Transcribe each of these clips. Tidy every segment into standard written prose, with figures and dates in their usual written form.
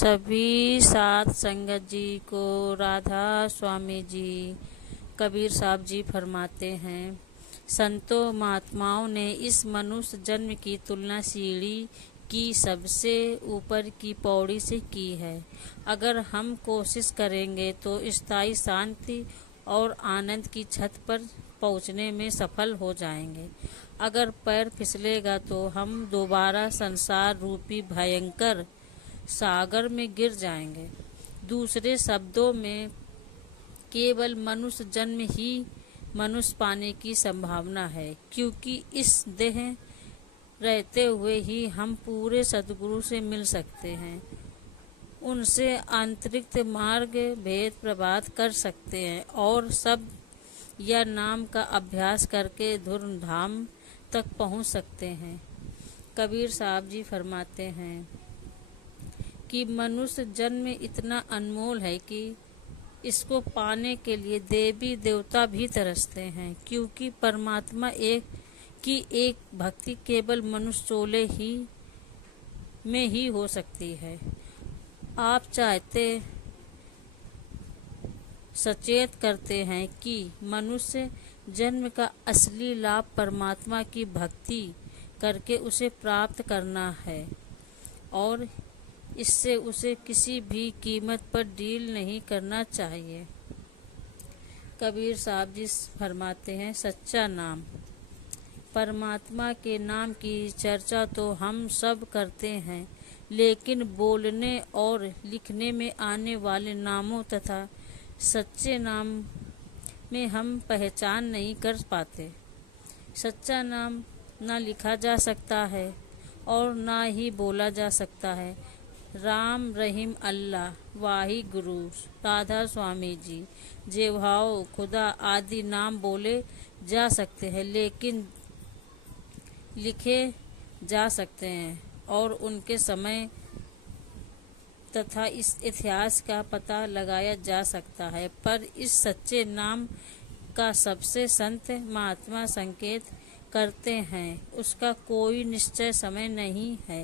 सभी साध संगत जी को राधा स्वामी जी कबीर साहब जी फरमाते हैं, संतों महात्माओं ने इस मनुष्य जन्म की तुलना सीढ़ी की सबसे ऊपर की पौड़ी से की है। अगर हम कोशिश करेंगे तो स्थायी शांति और आनंद की छत पर पहुंचने में सफल हो जाएंगे। अगर पैर फिसलेगा तो हम दोबारा संसार रूपी भयंकर सागर में गिर जाएंगे। दूसरे शब्दों में केवल मनुष्य जन्म ही मनुष्य पाने की संभावना है, क्योंकि इस देह रहते हुए ही हम पूरे सद्गुरु से मिल सकते हैं, उनसे आंतरिक मार्ग भेद प्रभात कर सकते हैं और सब या नाम का अभ्यास करके धुर्म धाम तक पहुंच सकते हैं। कबीर साहब जी फरमाते हैं कि मनुष्य जन्म इतना अनमोल है कि इसको पाने के लिए देवी देवता भी तरसते हैं, क्योंकि परमात्मा एक भक्ति केवल मनुष्य चोले ही में ही हो सकती है। आप चाहते सचेत करते हैं कि मनुष्य जन्म का असली लाभ परमात्मा की भक्ति करके उसे प्राप्त करना है और इससे उसे किसी भी कीमत पर डील नहीं करना चाहिए। कबीर साहब जी फरमाते हैं, सच्चा नाम। परमात्मा के नाम की चर्चा तो हम सब करते हैं, लेकिन बोलने और लिखने में आने वाले नामों तथा सच्चे नाम में हम पहचान नहीं कर पाते। सच्चा नाम ना लिखा जा सकता है और ना ही बोला जा सकता है। राम रहीम अल्लाह वाही गुरु राधा स्वामी जी जेवाओ खुदा आदि नाम बोले जा सकते हैं, लेकिन लिखे जा सकते हैं और उनके समय तथा इस इतिहास का पता लगाया जा सकता है, पर इस सच्चे नाम का सबसे संत महात्मा संकेत करते हैं उसका कोई निश्चय समय नहीं है।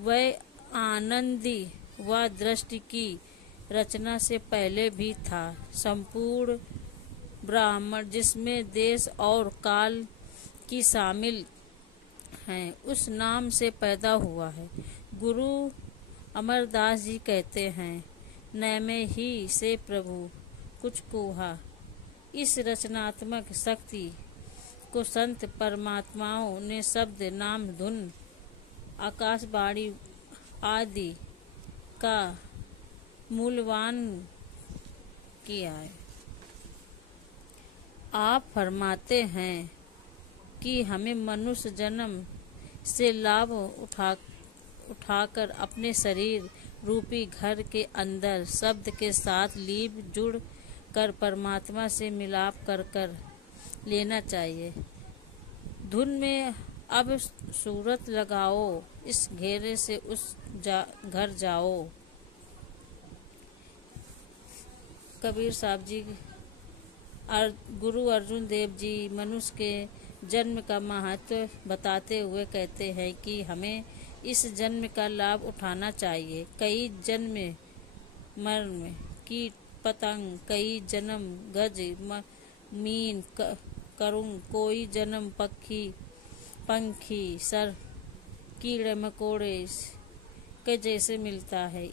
वह आनंदी व दृष्टि की रचना से पहले भी था। संपूर्ण ब्राह्मण जिसमें देश और काल की शामिल हैं, उस नाम से पैदा हुआ है। गुरु अमरदास जी कहते हैं, नैमे ही से प्रभु कुछ कोहा। इस रचनात्मक शक्ति को संत परमात्माओं ने शब्द नाम धुन आकाशवाणी आदि का मूल्यवान किया है। आप फरमाते हैं कि हमें मनुष्य जन्म से लाभ उठाकर अपने शरीर रूपी घर के अंदर शब्द के साथ लीप जुड़ कर परमात्मा से मिलाप कर लेना चाहिए। धुन में अब सूरत लगाओ, इस घेरे से उस घर जाओ। कबीर साहब जी गुरु अर्जुन देव जी मनुष्य के जन्म का महत्व बताते हुए कहते हैं कि हमें इस जन्म का लाभ उठाना चाहिए। कई जन्म मर्म कीट पतंग, कई जन्म गज मीन करुंग, कोई जन्म पंखी सर कीड़े मकोड़े के जैसे मिलता है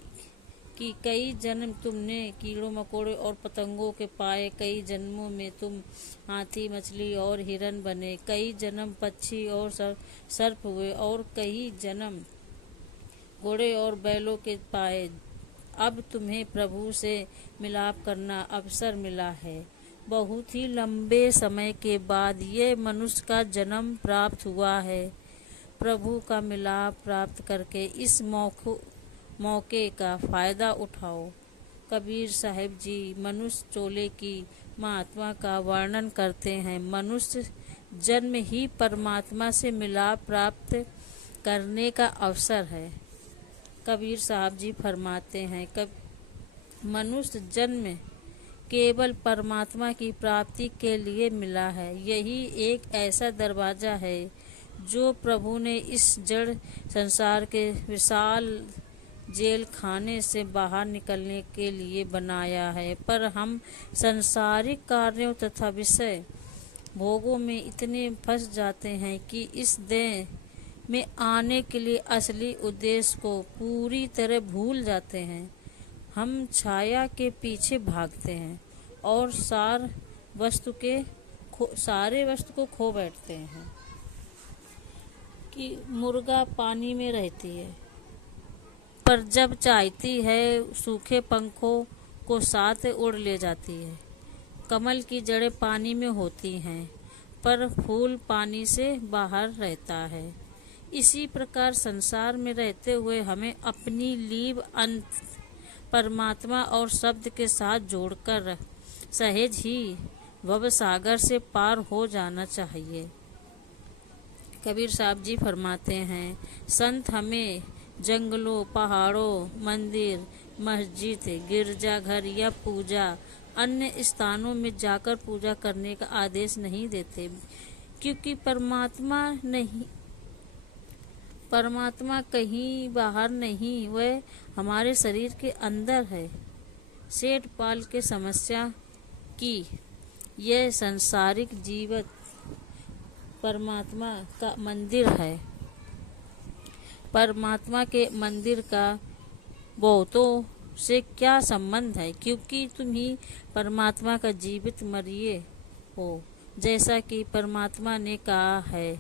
कि कई जन्म तुमने कीड़ों मकोड़े और पतंगों के पाए, कई जन्मों में तुम हाथी मछली और हिरन बने, कई जन्म पक्षी और सर्प हुए और कई जन्म घोड़े और बैलों के पाए। अब तुम्हें प्रभु से मिलाप करना अवसर मिला है। बहुत ही लंबे समय के बाद ये मनुष्य का जन्म प्राप्त हुआ है। प्रभु का मिलाप प्राप्त करके इस मौके का फायदा उठाओ। कबीर साहिब जी मनुष्य चोले की महात्मा का वर्णन करते हैं। मनुष्य जन्म ही परमात्मा से मिलाप प्राप्त करने का अवसर है। कबीर साहब जी फरमाते हैं, मनुष्य जन्म केवल परमात्मा की प्राप्ति के लिए मिला है। यही एक ऐसा दरवाजा है जो प्रभु ने इस जड़ संसार के विशाल जेल खाने से बाहर निकलने के लिए बनाया है, पर हम संसारिक कार्यों तथा विषय भोगों में इतने फंस जाते हैं कि इस देह में आने के लिए असली उद्देश्य को पूरी तरह भूल जाते हैं। हम छाया के पीछे भागते हैं और सारे वस्तु को खो बैठते हैं। कि मुर्गा पानी में रहती है, पर जब चाहती है सूखे पंखों को साथ उड़ ले जाती है। कमल की जड़ें पानी में होती हैं, पर फूल पानी से बाहर रहता है। इसी प्रकार संसार में रहते हुए हमें अपनी लीब अंत परमात्मा और शब्द के साथ जोड़कर सहज ही भव सागर से पार हो जाना चाहिए। कबीर साहब जी फरमाते हैं, संत हमें जंगलों, पहाड़ों, मंदिर, मस्जिद, गिरजाघर या पूजा अन्य स्थानों में जाकर पूजा करने का आदेश नहीं देते, क्योंकि परमात्मा कहीं बाहर नहीं, वह हमारे शरीर के अंदर है। सेठ पाल के समस्या की यह सांसारिक जीवन परमात्मा का मंदिर है। परमात्मा के मंदिर का बहुतों से क्या संबंध है, क्योंकि तुम ही परमात्मा का जीवित मरिए हो। जैसा कि परमात्मा ने कहा है,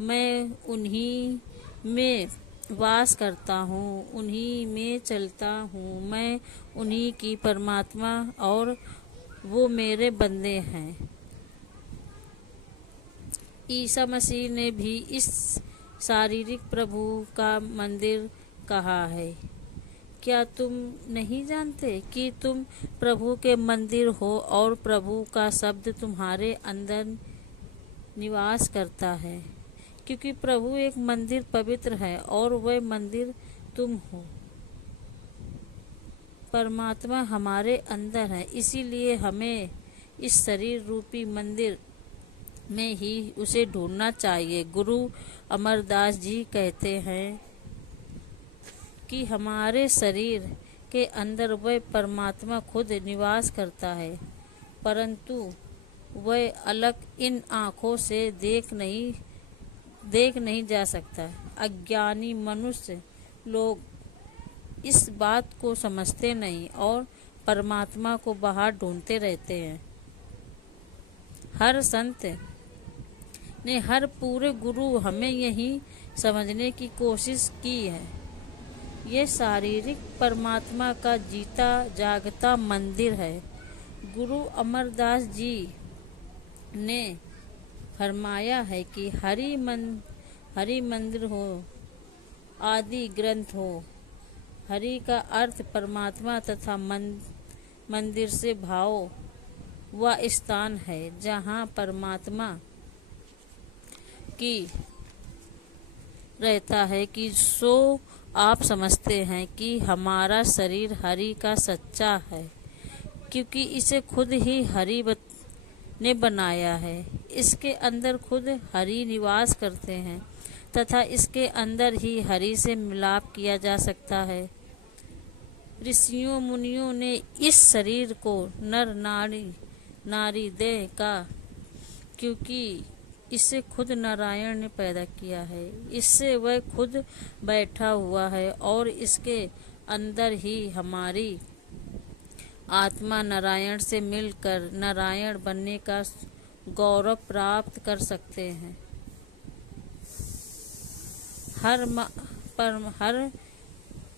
मैं उन्हीं में वास करता हूँ, उन्हीं में चलता हूँ, मैं उन्हीं की परमात्मा और वो मेरे बंदे हैं। ईसा मसीह ने भी इस शारीरिक प्रभु का मंदिर कहा है। क्या तुम नहीं जानते कि तुम प्रभु के मंदिर हो और प्रभु का शब्द तुम्हारे अंदर निवास करता है? क्योंकि प्रभु एक मंदिर पवित्र है और वह मंदिर तुम हो। परमात्मा हमारे अंदर है, इसीलिए हमें इस शरीर रूपी मंदिर में ही उसे ढूंढना चाहिए। गुरु अमरदास जी कहते हैं कि हमारे शरीर के अंदर वह परमात्मा खुद निवास करता है, परंतु वह अलग इन आँखों से देख नहीं जा सकता। अज्ञानी मनुष्य लोग इस बात को समझते नहीं और परमात्मा को बाहर ढूंढते रहते हैं। हर संत ने, हर पूरे गुरु हमें यही समझने की कोशिश की है। ये शारीरिक परमात्मा का जीता जागता मंदिर है। गुरु अमरदास जी ने फरमाया है कि हरि मंदिर हो, आदि ग्रंथ हो। हरि का अर्थ परमात्मा तथा मंदिर से भाव वह स्थान है जहाँ परमात्मा की रहता है। कि सो आप समझते हैं कि हमारा शरीर हरि का सच्चा है, क्योंकि इसे खुद ही हरि ने बनाया है। इसके अंदर खुद हरि निवास करते हैं तथा इसके अंदर ही हरि से मिलाप किया जा सकता है। ऋषियों मुनियों ने इस शरीर को नर नारी देह का, क्योंकि इसे खुद नारायण ने पैदा किया है। इससे वह खुद बैठा हुआ है और इसके अंदर ही हमारी आत्मा नारायण से मिलकर नारायण बनने का गौरव प्राप्त कर सकते हैं। हर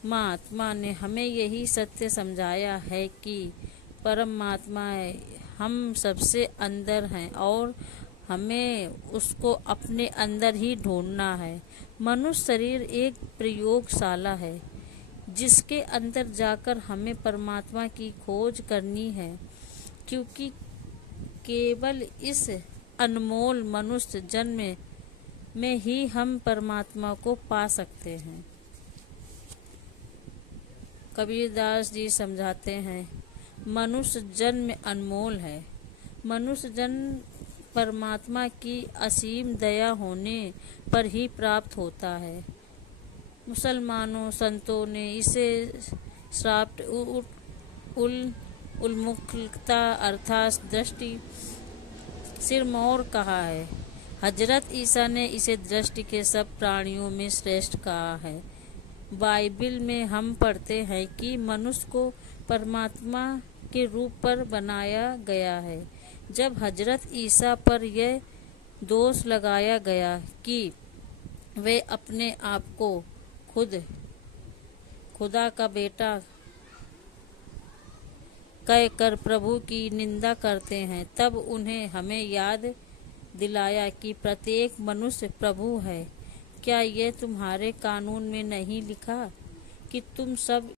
महात्मा ने हमें यही सत्य समझाया है कि परमात्मा हम सबसे अंदर हैं और हमें उसको अपने अंदर ही ढूंढना है। मनुष्य शरीर एक प्रयोगशाला है जिसके अंदर जाकर हमें परमात्मा की खोज करनी है, क्योंकि केवल इस अनमोल मनुष्य जन्म में ही हम परमात्मा को पा सकते हैं। कबीरदास जी समझाते हैं, मनुष्य जन्म अनमोल है। मनुष्य जन्म परमात्मा की असीम दया होने पर ही प्राप्त होता है। मुसलमानों संतों ने इसे श्राप उन्मुखता अर्थात दृष्टि सिरमौर कहा है। हजरत ईसा ने इसे दृष्टि के सब प्राणियों में श्रेष्ठ कहा है। बाइबिल में हम पढ़ते हैं कि मनुष्य को परमात्मा के रूप पर बनाया गया है। जब हजरत ईसा पर यह दोष लगाया गया कि वे अपने आप को खुद खुदा का बेटा कहकर प्रभु की निंदा करते हैं, तब उन्हें हमें याद दिलाया कि प्रत्येक मनुष्य प्रभु है। क्या यह तुम्हारे कानून में नहीं लिखा कि तुम सब